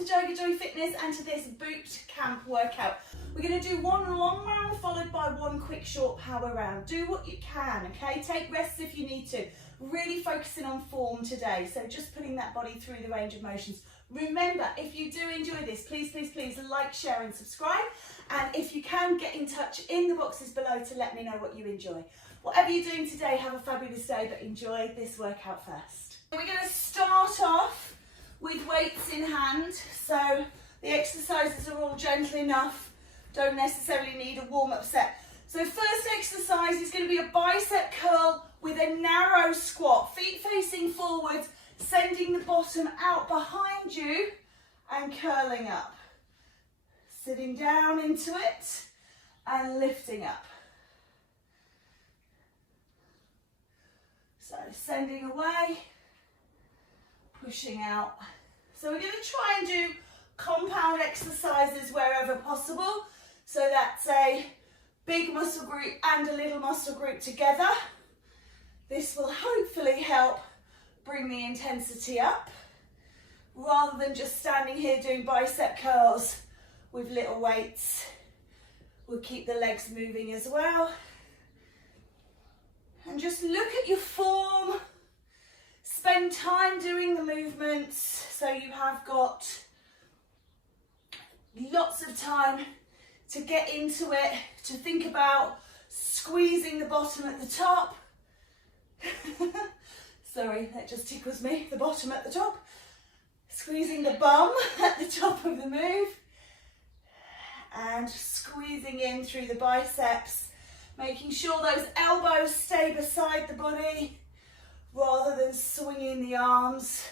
to JoeGa Joy Fitness and to this boot camp workout. We're going to do one long round followed by one quick short power round. Do what you can, okay? Take rests if you need to. Really focusing on form today, so just putting that body through the range of motions. Remember, if you do enjoy this, please, please, please like, share and subscribe. And if you can, get in touch in the boxes below to let me know what you enjoy. Whatever you're doing today, have a fabulous day, but enjoy this workout first. We're going to start off with weights in hand. So the exercises are all gentle enough, don't necessarily need a warm-up set. So first exercise is going to be a bicep curl with a narrow squat, feet facing forward, sending the bottom out behind you and curling up. Sitting down into it and lifting up. So sending away, pushing out. So we're going to try and do compound exercises wherever possible. So that's a big muscle group and a little muscle group together. This will hopefully help bring the intensity up rather than just standing here doing bicep curls with little weights. We'll keep the legs moving as well. And just look at your form. Spend time doing the movements so you have got lots of time to get into it, to think about squeezing the bottom at the top. Sorry, that just tickles me, the bottom at the top. Squeezing the bum at the top of the move. And squeezing in through the biceps, making sure those elbows stay beside the body rather than swinging the arms.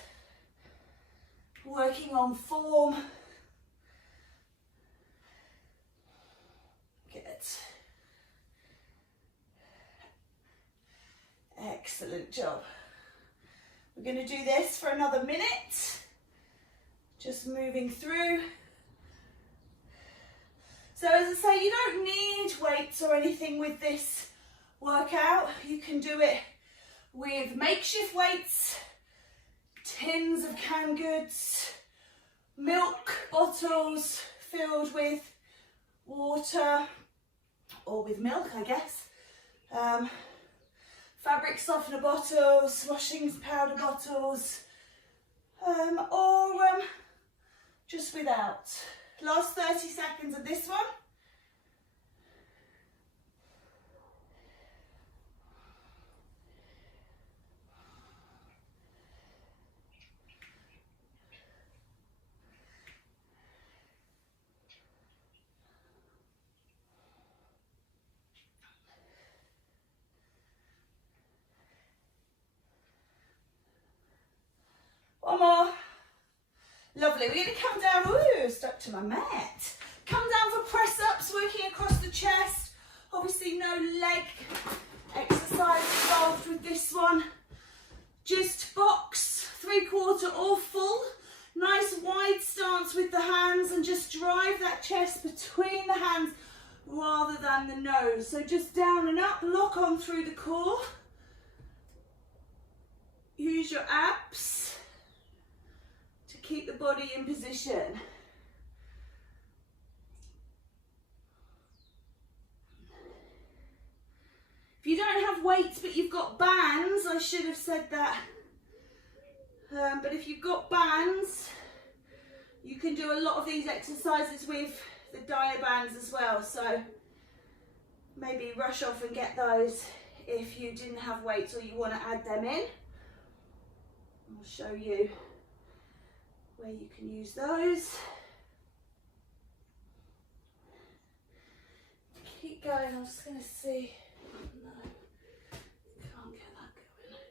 Working on form. Good. Excellent job. We're going to do this for another minute. Just moving through. So as I say, you don't need weights or anything with this workout. You can do it with makeshift weights, tins of canned goods, milk bottles filled with water, or with milk, I guess. Fabric softener bottles, washing powder bottles, or just without. Last 30 seconds of this one. One more. Lovely. We're going to come down, ooh, stuck to my mat. Come down for press ups, working across the chest. Obviously no leg exercise involved with this one. Just box, 3/4 or full. Nice wide stance with the hands and just drive that chest between the hands rather than the nose. So just down and up, lock on through the core. Use your abs. Keep the body in position. If you don't have weights but you've got bands, I should have said that. But if you've got bands, you can do a lot of these exercises with the dia bands as well. So maybe rush off and get those if you didn't have weights or you want to add them in. I'll show you where you can use those. Keep going, I'm just going to see. No, can't get that going.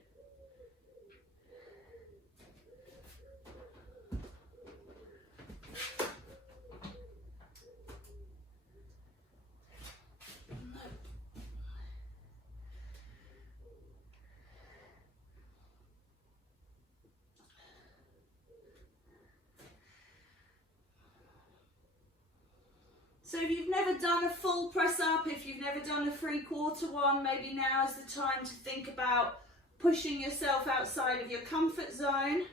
So if you've never done a full press up, if you've never done a 3/4 one, maybe now is the time to think about pushing yourself outside of your comfort zone.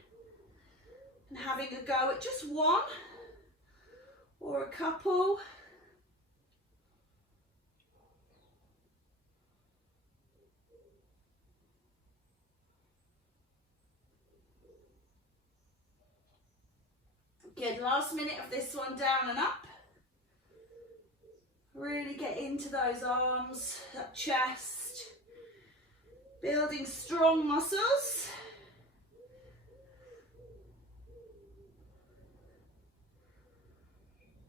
and having a go at just one or a couple. Good, last minute of this one, down and up. Really get into those arms, that chest, building strong muscles.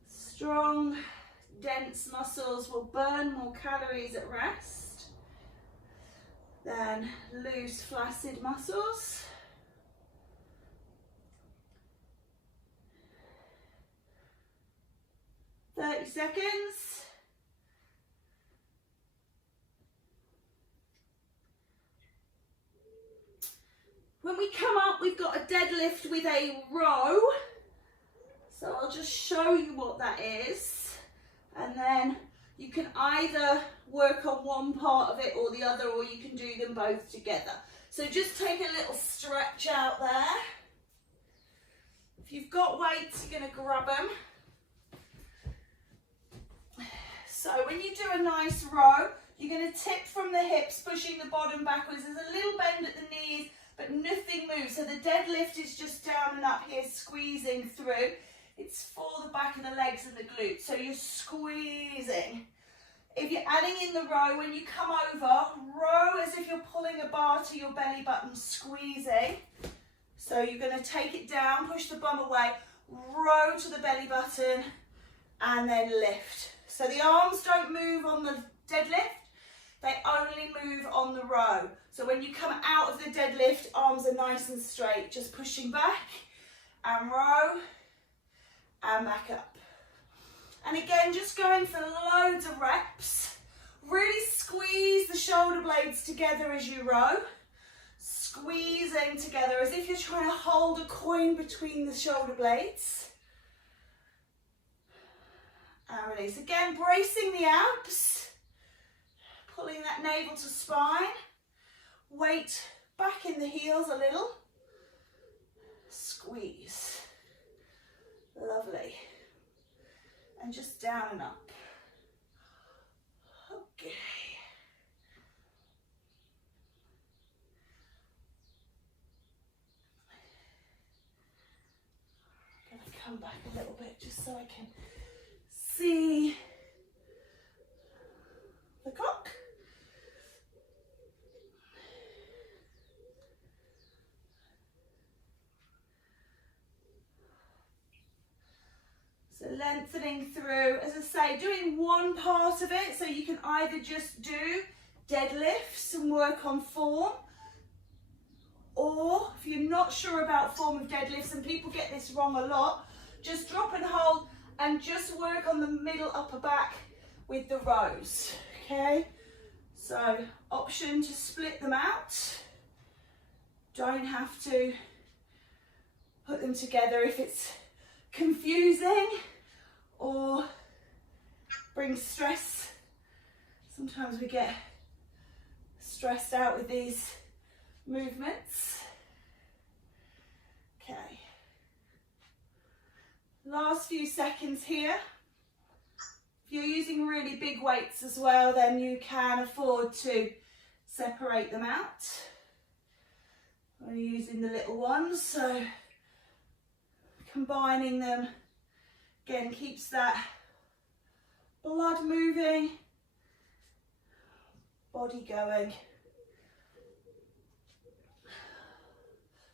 Strong, dense muscles will burn more calories at rest than loose, flaccid muscles. "30 seconds. When we come up, we've got a deadlift with a row. So I'll just show you what that is. And then you can either work on one part of it or the other, or you can do them both together. So just take a little stretch out there. If you've got weights, you're going to grab them. So when you do a nice row, you're going to tip from the hips, pushing the bottom backwards. There's a little bend at the knees, but nothing moves. So the deadlift is just down and up here, squeezing through. It's for the back of the legs and the glutes. So you're squeezing. If you're adding in the row, when you come over, row as if you're pulling a bar to your belly button, squeezing. So you're going to take it down, push the bum away, row to the belly button, and then lift. So the arms don't move on the deadlift, they only move on the row. So when you come out of the deadlift, arms are nice and straight, just pushing back and row and back up. And again, just going for loads of reps. Really squeeze the shoulder blades together as you row. Squeezing together as if you're trying to hold a coin between the shoulder blades. And release. Again, bracing the abs. Pulling that navel to spine. Weight back in the heels a little. Squeeze. Lovely. And just down and up. Okay. I'm going to come back a little bit just so I can see the clock. So lengthening through, as I say, doing one part of it, so you can either just do deadlifts and work on form, or if you're not sure about form of deadlifts, and people get this wrong a lot, just drop and hold and just work on the middle upper back with the rows, okay? So option to split them out. Don't have to put them together if it's confusing or brings stress. Sometimes we get stressed out with these movements. Okay. Last few seconds here. If you're using really big weights as well, then you can afford to separate them out. I'm using the little ones, so combining them again keeps that blood moving, body going.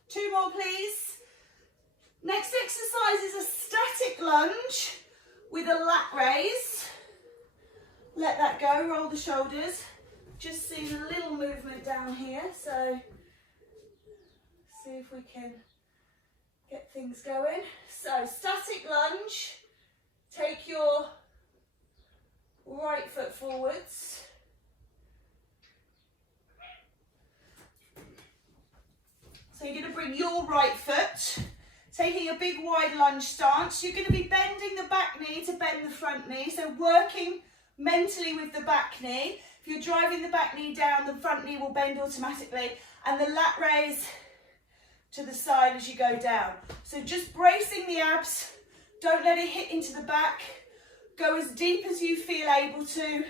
2 more, please. Next exercise is a static lunge with a lat raise. Let that go, roll the shoulders. Just seeing a little movement down here, so see if we can get things going. So static lunge, take your right foot forwards. So you're going to bring your right foot, taking a big wide lunge stance. You're going to be bending the back knee to bend the front knee, so working mentally with the back knee. If you're driving the back knee down, the front knee will bend automatically, and the lat raise to the side as you go down. So just bracing the abs, don't let it hit into the back. Go as deep as you feel able to,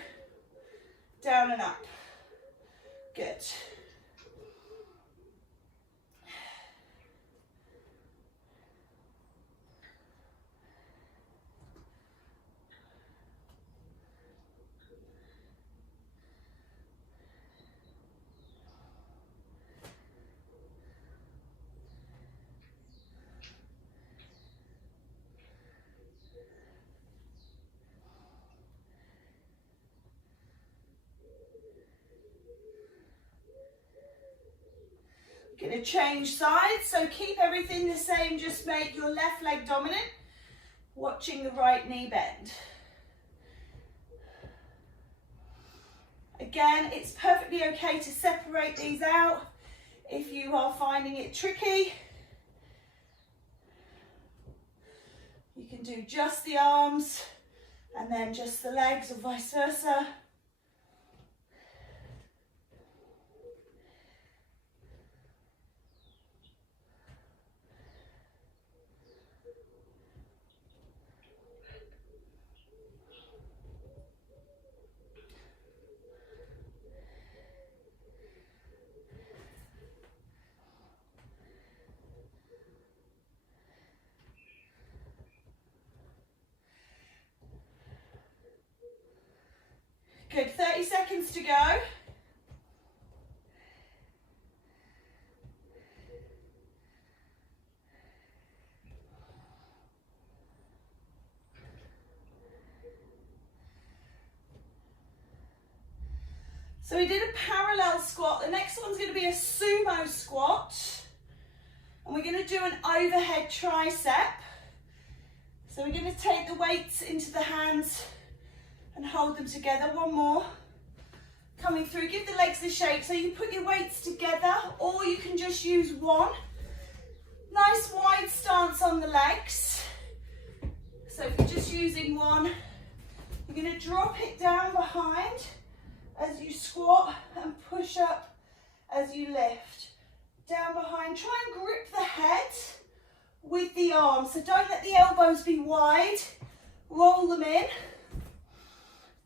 down and up. Good. Going to change sides, so keep everything the same, just make your left leg dominant, watching the right knee bend. Again, it's perfectly okay to separate these out if you are finding it tricky. You can do just the arms and then just the legs, or vice versa. Good, 30 seconds to go. So we did a parallel squat. The next one's going to be a sumo squat. And we're going to do an overhead tricep. So we're going to take the weights into the hands and hold them together. One more. Coming through, give the legs a shake. So you can put your weights together, or you can just use one. Nice wide stance on the legs. So if you're just using one, you're going to drop it down behind as you squat and push up as you lift. Down behind, try and grip the head with the arms. So don't let the elbows be wide. Roll them in.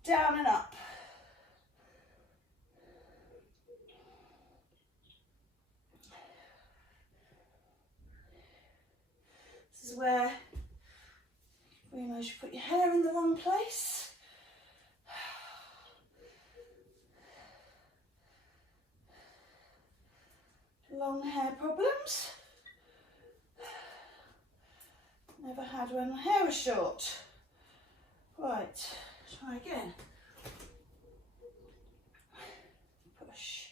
Down and up. This is where you realise you put your hair in the wrong place. Long hair problems. Never had when my hair was short. Right. Try again. Push.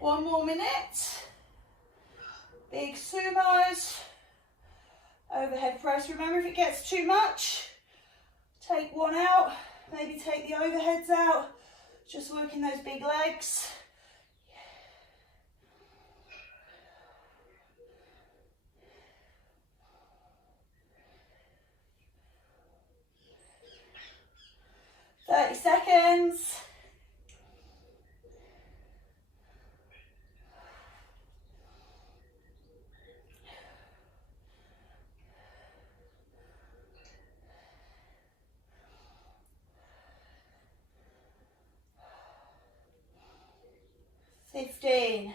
One more minute. Big sumos. Overhead press. Remember, if it gets too much, take one out. Maybe take the overheads out. Just working those big legs. Thirty seconds. Fifteen.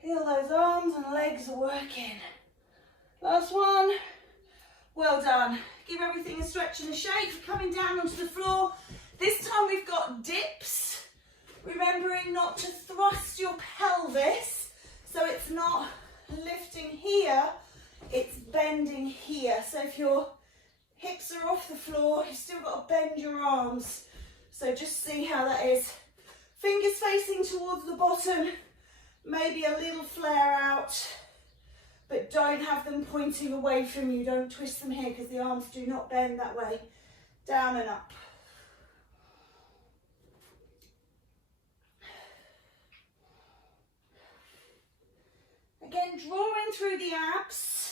Feel those arms and legs are working. Last one. Well done. Give everything a stretch and a shake. Coming down onto the floor. This time we've got dips. Remembering not to thrust your pelvis, so it's not lifting here, it's bending here. So if your hips are off the floor, you've still got to bend your arms. So just see how that is. Fingers facing towards the bottom, maybe a little flare out, but don't have them pointing away from you. Don't twist them here because the arms do not bend that way. Down and up. Again, drawing through the abs.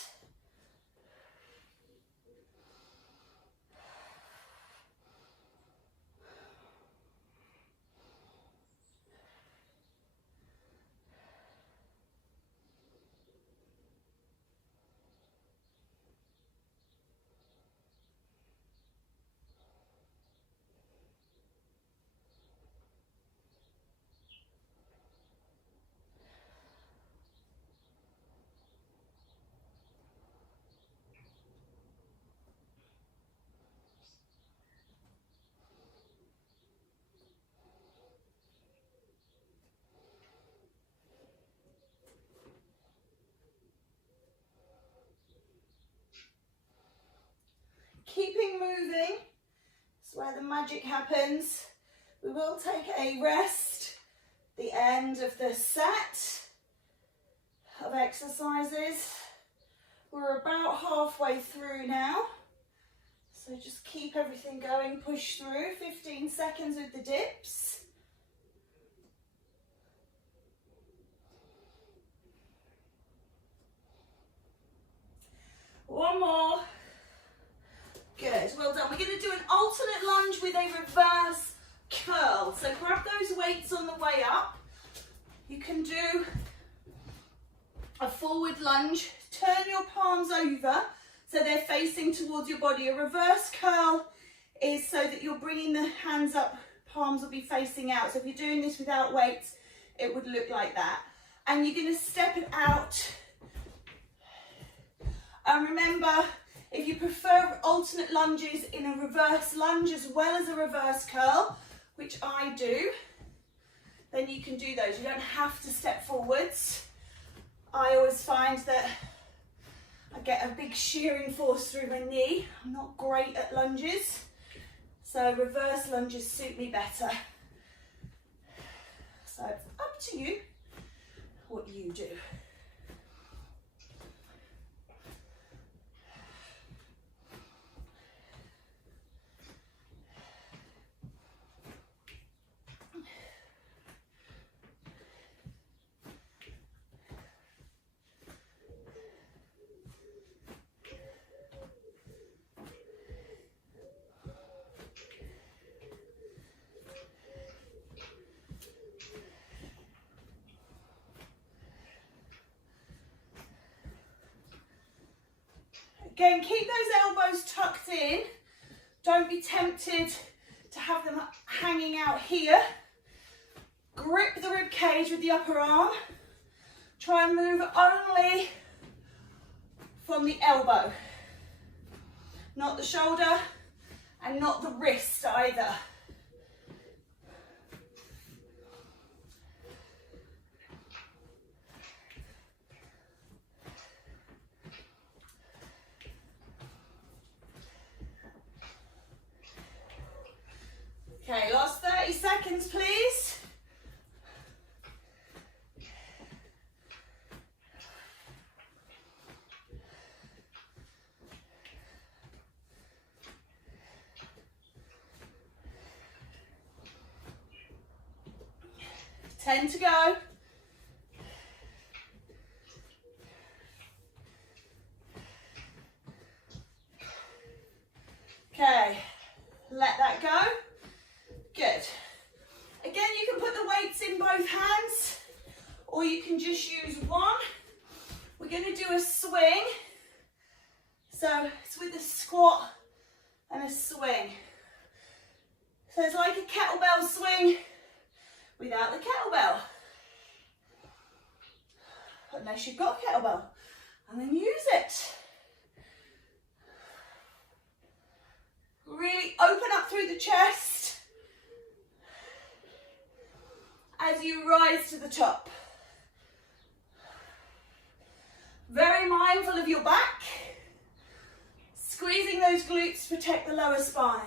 Keeping moving, that's where the magic happens. We will take a rest at the end of the set of exercises. We're about halfway through now, so just keep everything going, push through. 15 seconds with the dips. One more. Good, well done. We're going to do an alternate lunge with a reverse curl. So grab those weights on the way up. You can do a forward lunge. Turn your palms over so they're facing towards your body. A reverse curl is so that you're bringing the hands up, palms will be facing out. So if you're doing this without weights, it would look like that. And you're going to step it out. And remember, if you prefer alternate lunges in a reverse lunge as well as a reverse curl, which I do, then you can do those. You don't have to step forwards. I always find that I get a big shearing force through my knee. I'm not great at lunges, so reverse lunges suit me better. So it's up to you what you do. Again, keep those elbows tucked in. Don't be tempted to have them hanging out here. Grip the rib cage with the upper arm. Try and move only from the elbow, not the shoulder and not the wrist either. Okay, last 30 seconds, please. Ten to go. Okay, let that go. Good. Again, you can put the weights in both hands, or you can just use one. We're going to do a swing. So it's with a squat and a swing. So it's like a kettlebell swing without the kettlebell. Unless you've got a kettlebell, and then use it. Really open up through the chest as you rise to the top. Very mindful of your back. Squeezing those glutes to protect the lower spine.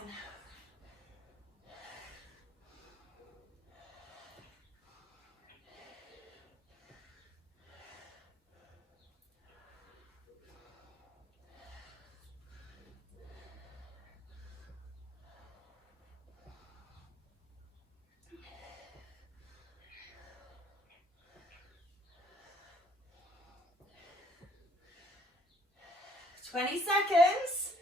20 seconds.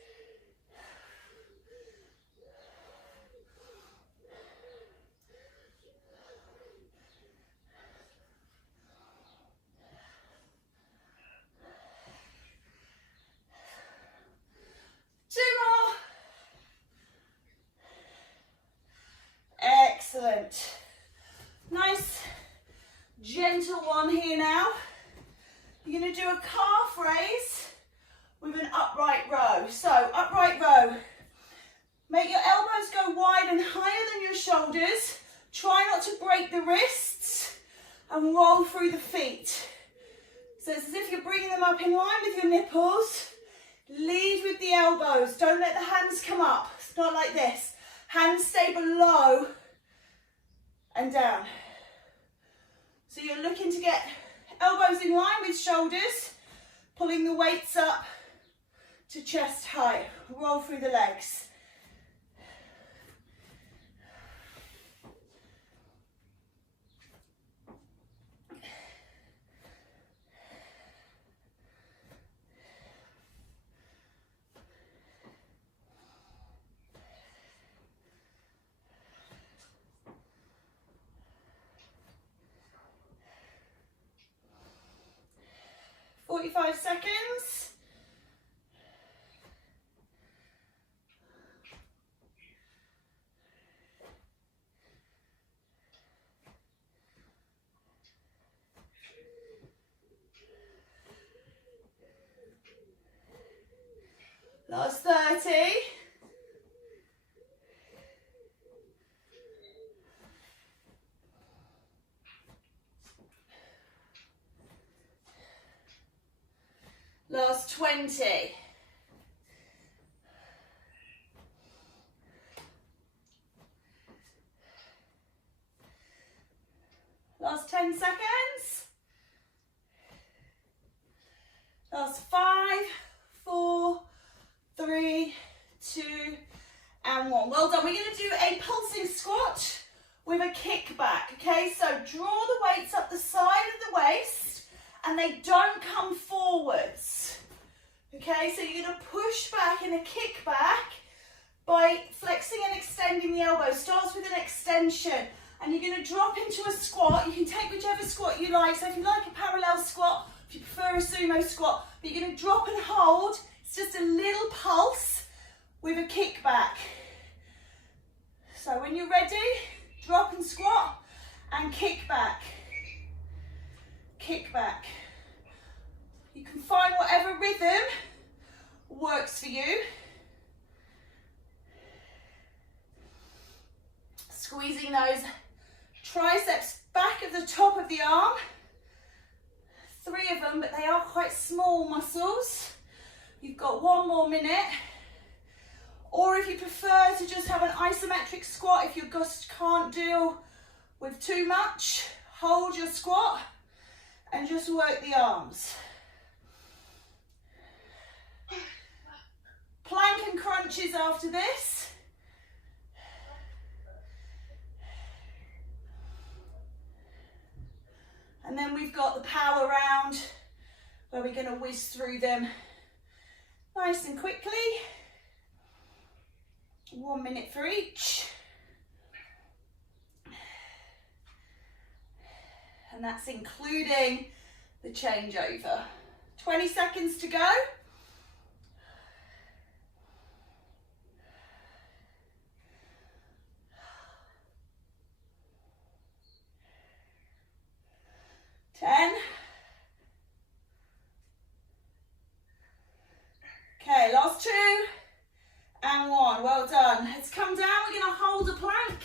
Two more. Excellent. Nice, gentle one here now. You're going to do a calf raise with an upright row. So, upright row. Make your elbows go wide and higher than your shoulders. Try not to break the wrists and roll through the feet. So it's as if you're bringing them up in line with your nipples. Lead with the elbows. Don't let the hands come up. It's not like this. Hands stay below and down. So you're looking to get elbows in line with shoulders, pulling the weights up to chest height. Roll through the legs. Five seconds. Last 30. Last 20. Last 10 seconds. Last 5, 4, 3, 2, and 1. Well done. We're going to do a pulsing squat with a kickback. Okay, so draw the weights up the side of the waist and they don't come forwards. Okay, so you're going to push back in a kickback by flexing and extending the elbow. Starts with an extension and you're going to drop into a squat. You can take whichever squat you like. So if you like a parallel squat, if you prefer a sumo squat, but you're going to drop and hold. It's just a little pulse with a kickback. So when you're ready, drop and squat and kick back. Kick back. You can find whatever rhythm works for you. Squeezing those triceps back at the top of the arm. 3 of them, but they are quite small muscles. You've got 1 more minute. Or if you prefer to just have an isometric squat, if you just can't deal with too much, hold your squat and just work the arms. Plank and crunches after this. And then we've got the power round where we're going to whiz through them nice and quickly. 1 minute for each. And that's including the changeover. 20 seconds to go. Okay, last 2 and 1. Well done. Let's come down. We're going to hold a plank.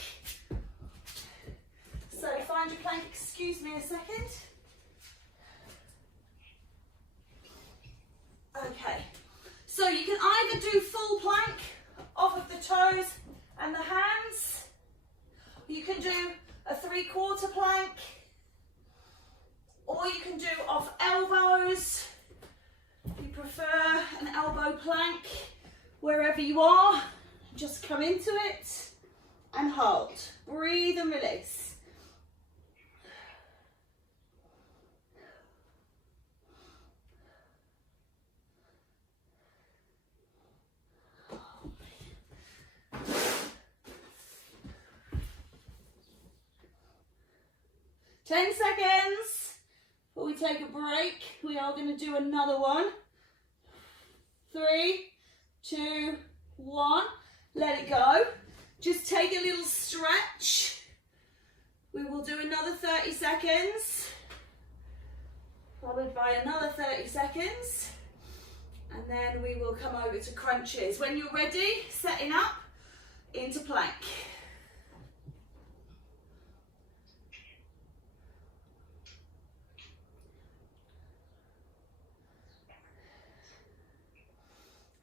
So find your plank. Excuse me a second. Okay. So you can either do full plank off of the toes and the hands. You can do a 3/4 plank. Or you can do off elbows. If you prefer an elbow plank, wherever you are, just come into it and hold. Breathe and release. 10 seconds before we take a break. We are going to do another one. 3, 2, 1. Let it go. Just take a little stretch. We will do another 30 seconds, followed by another 30 seconds. And then we will come over to crunches. When you're ready, setting up into plank.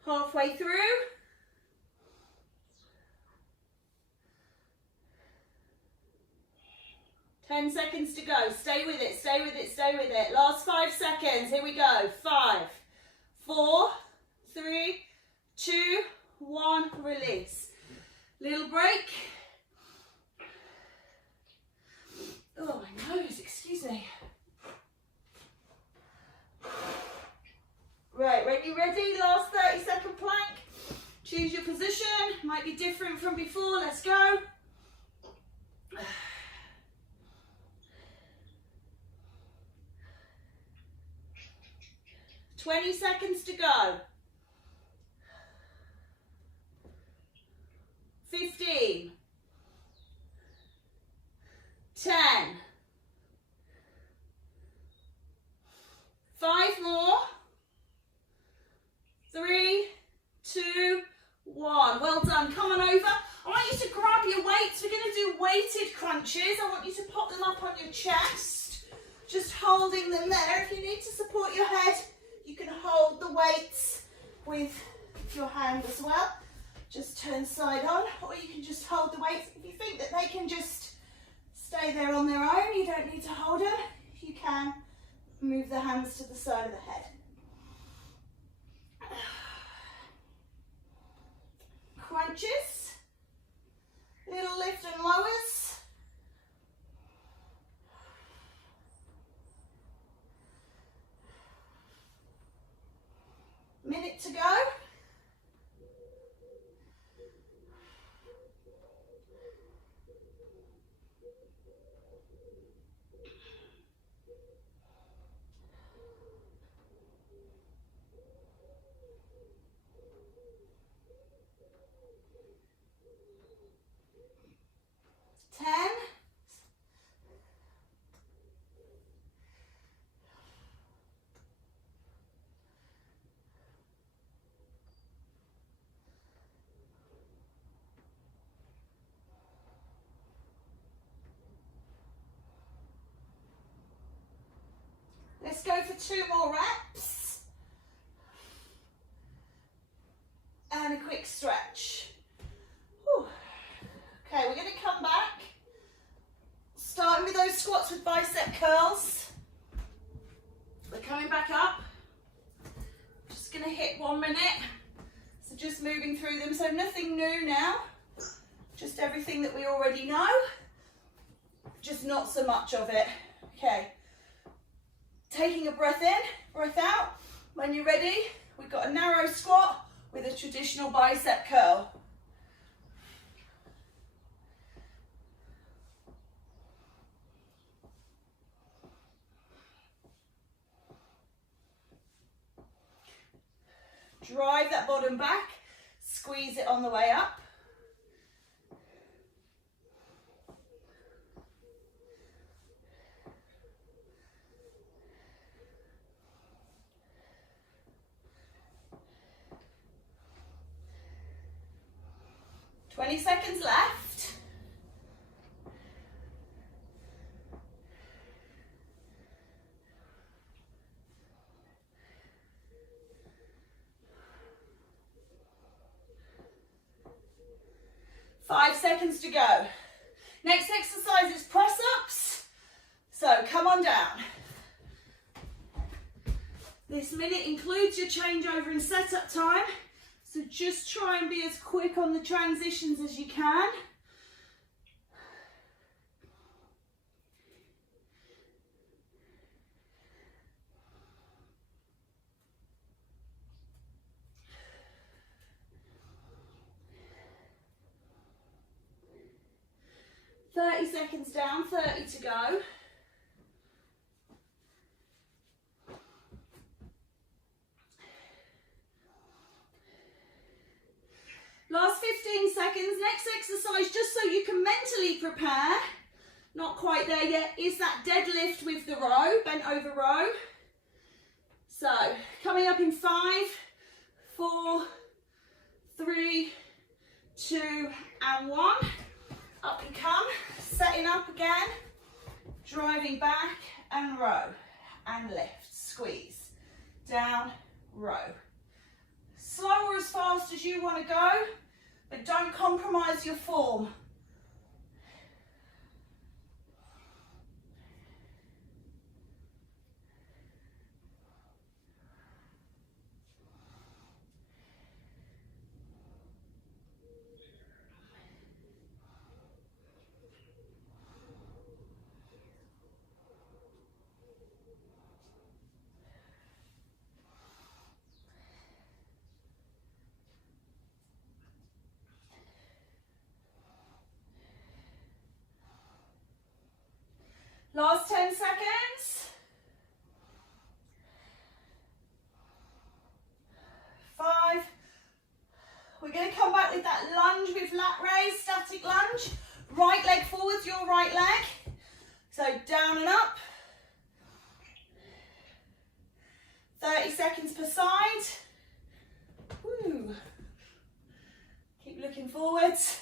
Halfway through. Ten seconds to go. Stay with it, stay with it, stay with it. Last 5 seconds. Here we go. 5, 4, 3, 2, 1. Release. Little break. Oh, my nose, excuse me. Right, when you're ready, last 30-second plank. Choose your position. Might be different from before. Let's go. 20 seconds to go. 15. 10. 5 more. 3, 2, 1. Well done. Come on over. I want you to grab your weights. We're going to do weighted crunches. I want you to pop them up on your chest. Just holding them there. If you need to support your head, you can hold the weights with your hand as well. Just turn side on, or you can just hold the weights. If you think that they can just stay there on their own, you don't need to hold them. You can move the hands to the side of the head. Crunches, little lift and lowers. Minute to go. Let's go for 2 more reps. And a quick stretch. Whew. Okay, we're going to come back. Starting with those squats with bicep curls. We're coming back up. Just going to hit 1 minute. So just moving through them. So nothing new now. Just everything that we already know. Just not so much of it. Okay. Taking a breath in, breath out. When you're ready, we've got a narrow squat with a traditional bicep curl. Drive that bottom back, squeeze it on the way up. Twenty seconds left. Five seconds to go. Next exercise is press-ups. So come on down. This minute includes your changeover and setup time. So just try and be as quick on the transitions as you can. .30 seconds down, 30 to go. seconds. Next exercise, just so you can mentally prepare, not quite there yet, is that deadlift with the row, bent over row. So coming up in 5, 4, 3, 2 and 1. Up you come, setting up again, driving back and row and lift, squeeze, down, row. Slow or as fast as you want to go, but don't compromise your form. Last 10 seconds. 5. We're going to come back with that lunge with lat raise, static lunge. Right leg forwards, your right leg. So down and up. 30 seconds per side. Woo. Keep looking forwards.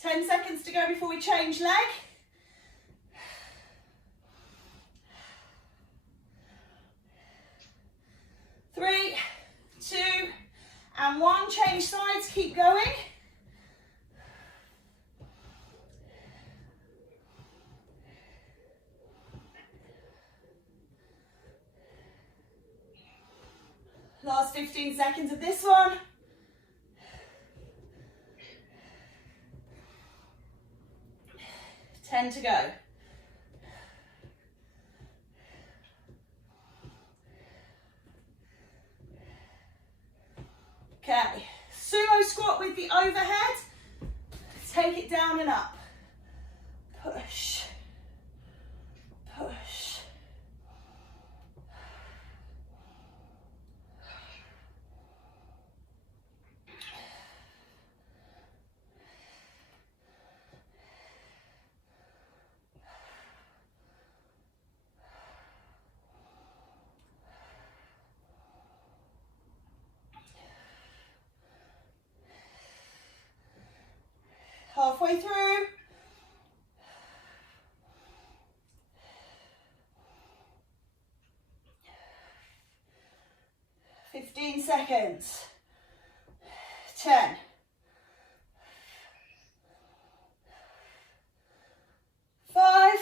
10 seconds to go before we change leg. 3, 2 and 1. Change sides, keep going. Last 15 seconds of this one. Ten to go. Okay, sumo squat with the overhead. Take it down and up. Push, push. Halfway through. Fifteen seconds. 10. 5.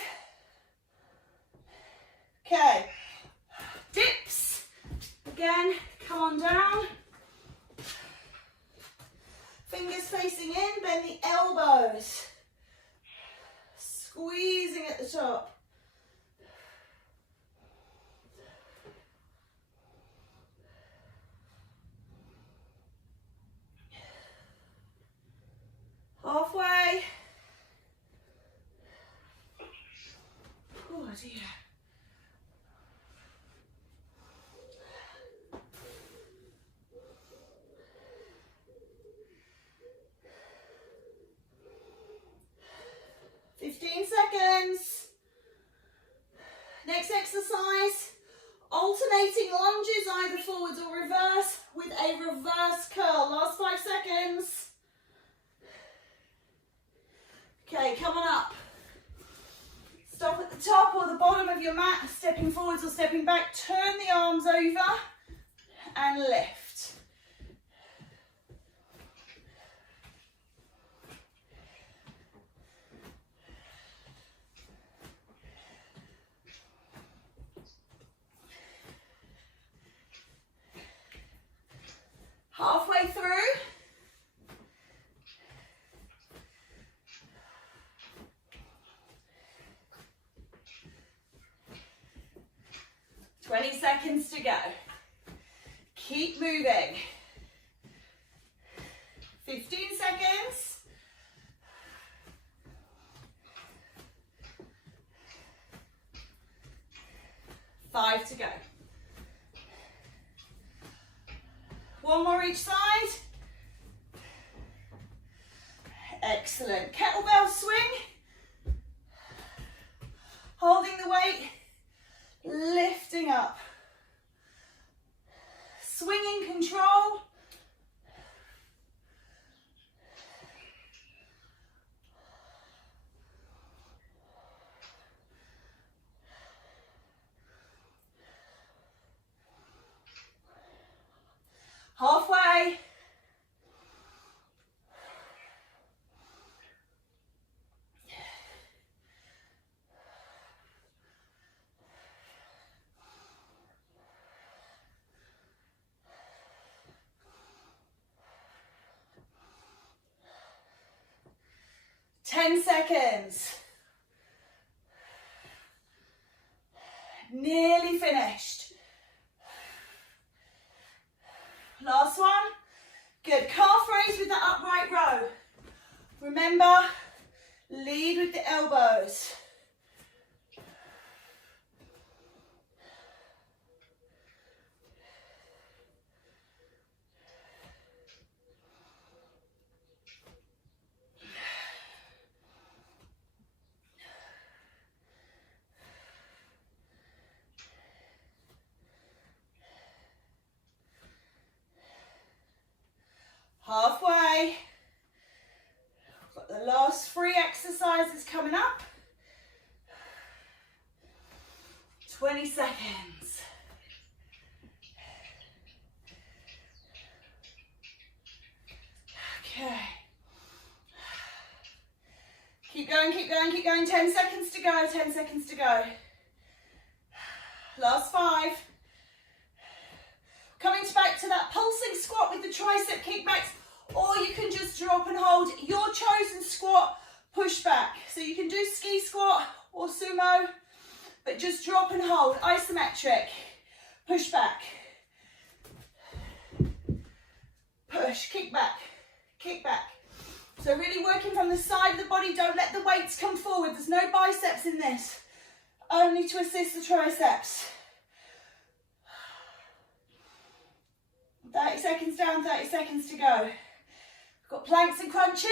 Okay. Dips. Again, come on down. Fingers facing in, bend the elbows. Squeezing at the top. Halfway. Oh dear. Seconds. Next exercise, alternating lunges either forwards or reverse with a reverse curl. Last 5 seconds. Okay, come on up. Stop at the top or the bottom of your mat, stepping forwards or stepping back. Turn the arms over and lift. Halfway through. Seconds to go. Keep moving. 15 seconds. 5 to go. One more each side. Excellent. Kettlebell swing. Holding the weight, lifting up. Swinging control. Halfway. Ten seconds. Nearly finished. Last one. Good. Calf raise with the upright row. Remember, lead with the elbows. Halfway. Got the last 3 exercises coming up. 20 seconds. Okay. Keep going, keep going, keep going. 10 seconds to go, 10 seconds to go. Last 5. Coming back to that pulsing squat with the tricep kickbacks, or you can just drop and hold your chosen squat, push back. So you can do ski squat or sumo, but just drop and hold, isometric, push back, push, kick back, kick back. So really working from the side of the body, don't let the weights come forward. There's no biceps in this, only to assist the triceps. 30 seconds down, 30 seconds to go. We've got planks and crunches,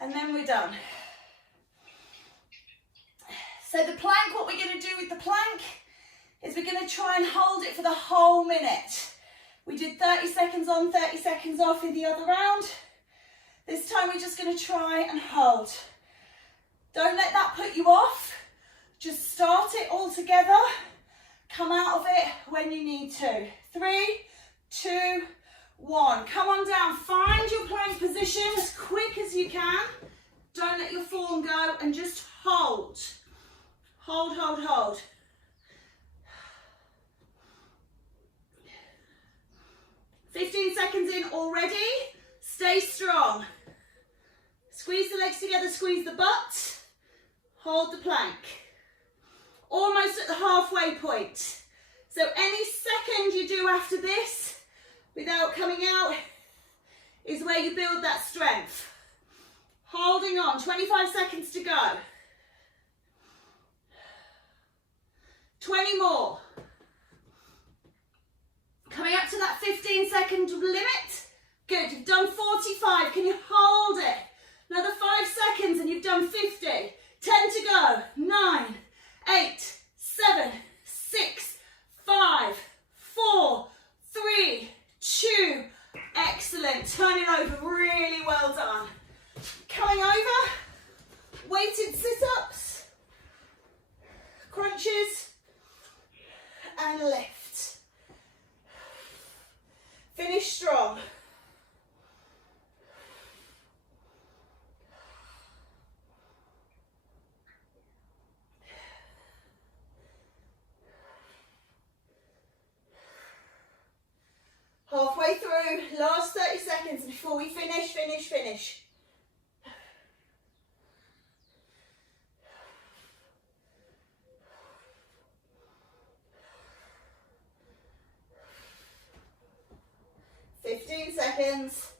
and then we're done. So the plank, what we're going to do with the plank is we're going to try and hold it for the whole minute. We did 30 seconds on, 30 seconds off in the other round. This time we're just going to try and hold. Don't let that put you off. Just start it all together. Come out of it when you need to. 3, 2, 1. Come on down. Find your plank position as quick as you can. Don't let your form go and just hold. Hold, hold, hold. "15 seconds in already. Stay strong. Squeeze the legs together, squeeze the butt. Hold the plank. Almost at the halfway point. So any second you do after this, without coming out, is where you build that strength. Holding on, 25 seconds to go. 20 more. Coming up to that 15-second limit. Good, you've done 45. Can you hold it? Another 5 seconds and you've done 50. 10 to go. 9, 8, 7, 6, 5, 4, 3, 2. Excellent. Turn it over. Really well done. Coming over. Weighted sit-ups. Crunches. And lift. Finish strong. Halfway through, last 30 seconds before we finish. 15 seconds,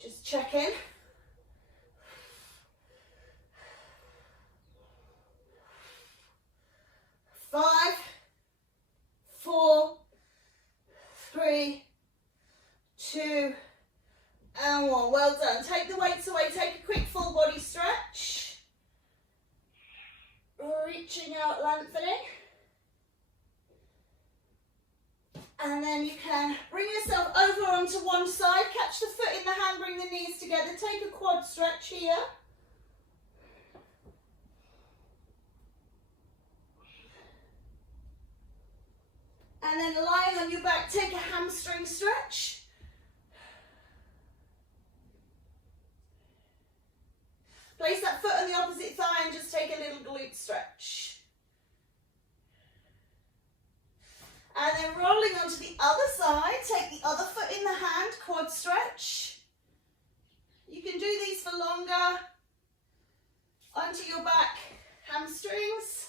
just check in. 5, 4, 3, 2, And one. Well done. Take the weights away. Take a quick full body stretch. Reaching out, lengthening. And then you can bring yourself over onto one side. Catch the foot in the hand. Bring the knees together. Take a quad stretch here. And then lying on your back, take a hamstring stretch. Place that foot on the opposite thigh and just take a little glute stretch. And then rolling onto the other side, take the other foot in the hand, quad stretch. You can do these for longer. Onto your back, hamstrings.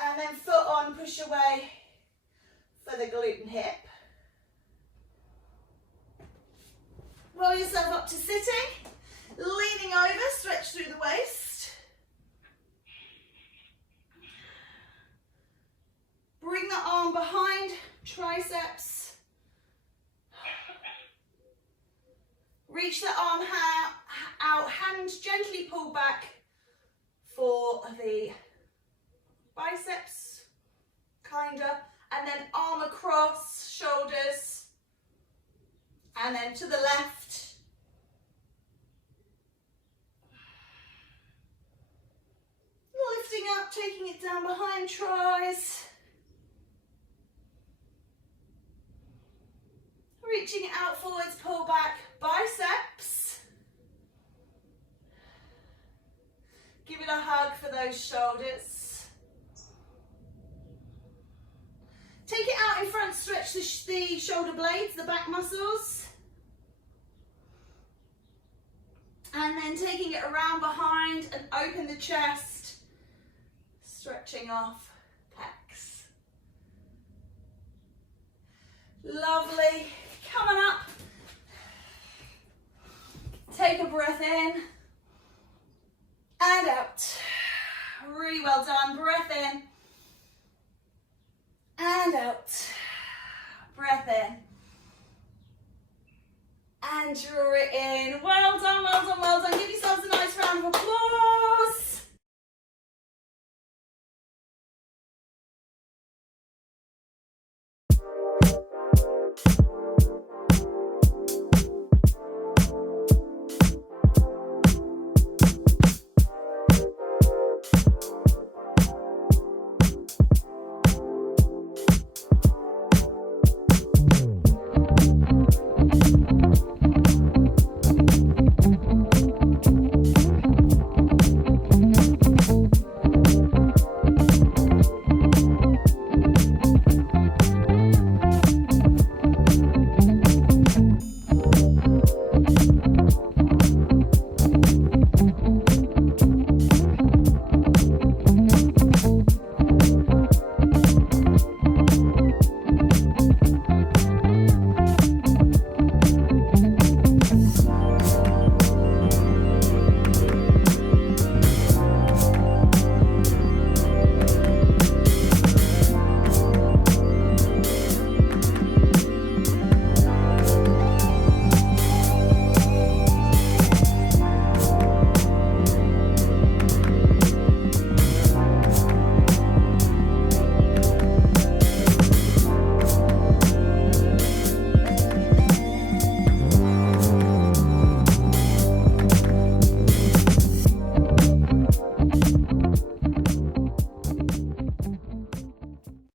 And then foot on, push away for the glute and hip. Roll yourself up to sitting, leaning over, stretch through the waist. Bring the arm behind, triceps. Reach the arm out, hands gently pull back for the biceps, kinda, and then arm across, shoulders, and then to the left. Lifting up, taking it down behind tries. Reaching it out forwards, pull back, biceps. Give it a hug for those shoulders. Take it out in front, stretch the shoulder blades, the back muscles. And then taking it around behind and open the chest, stretching off pecs. Lovely. Coming up. Take a breath in and out. Really well done. Breath in and out. Breath in and draw it in. Well done, well done, well done. Give yourselves a nice round of applause.